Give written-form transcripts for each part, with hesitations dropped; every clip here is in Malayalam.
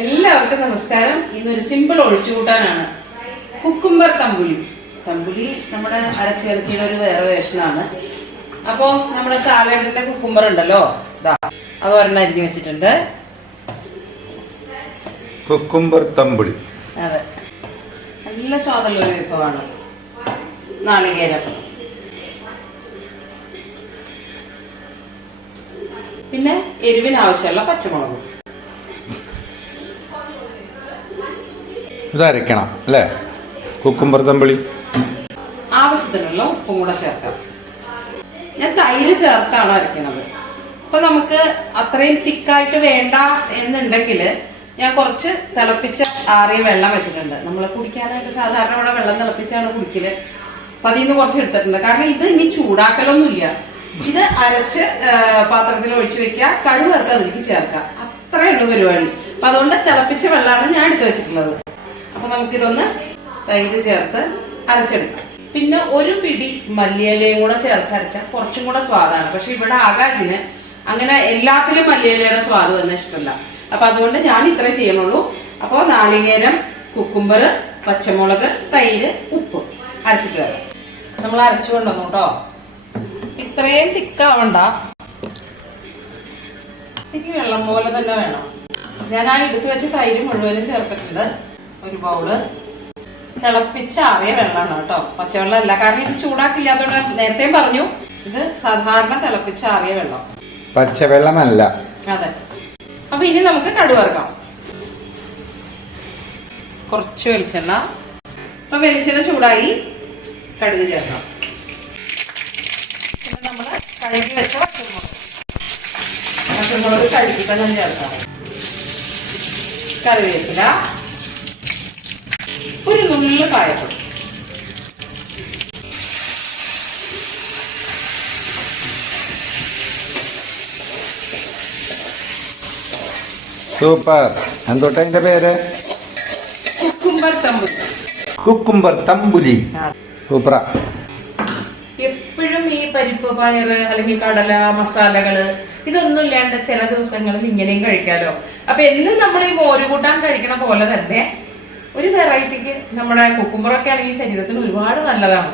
എല്ലാവർക്കും നമസ്കാരം. ഇന്നൊരു സിമ്പിൾ ഒഴിച്ചുകൂട്ടാനാണ്. കുക്കുംബർ തമ്പുലി. തമ്പുലി നമ്മുടെ അരച്ചേർക്കിയുടെ ഒരു വേറെ വേഷനാണ്. അപ്പോ നമ്മുടെ സാലഡിന്റെ കുക്കുംബർ ഉണ്ടല്ലോ, അത് ഒരെണ്ണം അരിഞ്ഞു വെച്ചിട്ടുണ്ട്. കുക്കുംബർ തമ്പുലി അതെ, നല്ല സ്വാദുള്ള ഒരു വിഭവമാണ്. നാളികേരം, പിന്നെ എരിവിന് ആവശ്യമുള്ള പച്ചമുളകും. ഇത് അരക്കണം അല്ലേ? കുക്കുംബർ തമ്പുലി ആവശ്യത്തിനുള്ള ഉപ്പും കൂടെ ചേർക്കാം. ഞാൻ തൈര് ചേർത്താണ് അരയ്ക്കുന്നത്. അപ്പൊ നമുക്ക് അത്രയും തിക്കായിട്ട് വേണ്ട എന്നുണ്ടെങ്കിൽ ഞാൻ കുറച്ച് തിളപ്പിച്ച ആറിയ വെള്ളം വെച്ചിട്ടുണ്ട്. നമ്മൾ കുടിക്കാനായിട്ട് സാധാരണ ഇവിടെ വെള്ളം തിളപ്പിച്ചാണ് കുടിക്കല്. അപ്പൊ അതിൽ നിന്ന് കുറച്ച് എടുത്തിട്ടുണ്ട്. കാരണം ഇത് ഇനി ചൂടാക്കലൊന്നുമില്ല. ഇത് അരച്ച് പാത്രത്തിൽ ഒഴിച്ചു വെക്കുക, കടുക് വറുത്ത് അതിലേക്ക് ചേർക്കുക. അത്രയുള്ള പരിപാടി. അപ്പൊ അതുകൊണ്ട് തിളപ്പിച്ച വെള്ളമാണ് ഞാൻ എടുത്തു വെച്ചിട്ടുള്ളത്. അപ്പൊ നമുക്കിതൊന്ന് തൈര് ചേർത്ത് അരച്ചെടുക്കാം. പിന്നെ ഒരു പിടി മല്ലിയിലയും കൂടെ ചേർത്ത് അരച്ചാൽ കുറച്ചും കൂടെ സ്വാദാണ്. പക്ഷെ ഇവിടെ ആകാശിന് അങ്ങനെ എല്ലാത്തിലും മല്ലിയിലയുടെ സ്വാദ് വന്ന ഇഷ്ടമല്ല. അപ്പൊ അതുകൊണ്ട് ഞാൻ ഇത്രേ ചെയ്യണുള്ളൂ. അപ്പൊ നാളികേരം, കുക്കുംബർ, പച്ചമുളക്, തൈര്, ഉപ്പ് അരച്ചിട്ട് വരാം. നമ്മൾ അരച്ചു കൊണ്ടുവന്നു കേട്ടോ. ഇത്രയും തിക്കാവണ്ട, എനിക്ക് വെള്ളം പോലെ തന്നെ വേണം. ഞാൻ ആ എടുത്തു വെച്ച് തൈര് മുഴുവനും ചേർത്തിട്ടുണ്ട്. ഒരു ബൗള് തിളപ്പിച്ചാറിയ വെള്ളമാണ് കേട്ടോ, പച്ചവെള്ളം അല്ല. കാരണം ഇത് ചൂടാക്കില്ലാത്തതുകൊണ്ട് നേരത്തെ പറഞ്ഞു, ഇത് സാധാരണ തിളപ്പിച്ചാറിയ വെള്ളം, പച്ചവെള്ളമല്ല. അതെ. അപ്പൊ ഇനി നമുക്ക് കടുക് വറുക്കാം. കുറച്ച് വെളിച്ചെണ്ണ. അപ്പൊ വെളിച്ചെണ്ണ ചൂടായി, കടുക് ചേർക്കാം. പിന്നെ നമ്മള് കഴുകി വെച്ച പച്ചമുളക് കഴുകിട്ട് ഞാൻ ചേർക്കാം. കറിവേപ്പില, ഒരു നുള്ളു കായപ്പൊടി, സൂപ്പർ. എന്തോട്ടെ അതിന്റെ പേര്? കുക്കുംബർ തമ്പുലി. കുക്കുംബർ തമ്പുലി, സൂപ്പറാ. എപ്പോഴും ഈ പരിപ്പ്, പയറ് അല്ലെങ്കിൽ കടല, മസാലകള് ഇതൊന്നും ഇല്ലാണ്ട് ചില ദിവസങ്ങളിൽ ഇങ്ങനെയും കഴിക്കാലോ. അപ്പൊ എന്നും നമ്മൾ ഈ മോരുകൂട്ടാൻ കഴിക്കണ പോലെ തന്നെ ഒരു വെറൈറ്റിക്ക് നമ്മുടെ കുക്കുംബറൊക്കെ ആണെങ്കിൽ ശരീരത്തിന് ഒരുപാട് നല്ലതാണ്.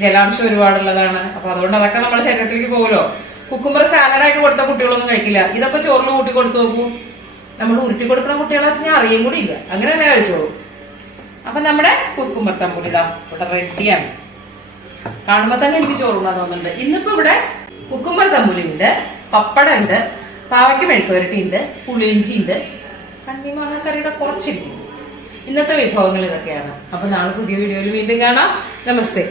ജലാംശം ഒരുപാടുള്ളതാണ്. അപ്പൊ അതുകൊണ്ട് അതൊക്കെ നമ്മുടെ ശരീരത്തിലേക്ക് പോകുമല്ലോ. കുക്കുംബർ സാലഡായിട്ട് കൊടുത്ത കുട്ടികളൊന്നും കഴിക്കില്ല. ഇതൊക്കെ ചോറിൽ കൂട്ടി കൊടുത്തു നോക്കൂ. നമ്മൾ ഉരുട്ടി കൊടുക്കുന്ന കുട്ടികളെ വെച്ചാൽ അറിയും കൂടി ഇല്ല, അങ്ങനെ തന്നെ കഴിച്ചോളൂ. അപ്പൊ നമ്മുടെ കുക്കുംബർ തമ്പുലി ഇവിടെ റെഡിയാണ്. കാണുമ്പോ തന്നെ എനിക്ക് ചോറുണ്ടാ തോന്നുന്നുണ്ട്. ഇന്നിപ്പോ ഇവിടെ കുക്കുംബർ തമ്പുലി ഉണ്ട്, പപ്പടം ഉണ്ട്, പാവയ്ക്ക് മെഴുക്കുവരട്ടി ഉണ്ട്, പുളിയിഞ്ചി ഉണ്ട്, കണ്ണിമാങ്ങ കറിയുടെ കുറച്ചിരിക്കും. ഇന്നത്തെ വിഭവങ്ങൾ ഇതൊക്കെയാണ്. അപ്പൊ നാളെ പുതിയ വീഡിയോയിൽ വീണ്ടും കാണാം. നമസ്തേ.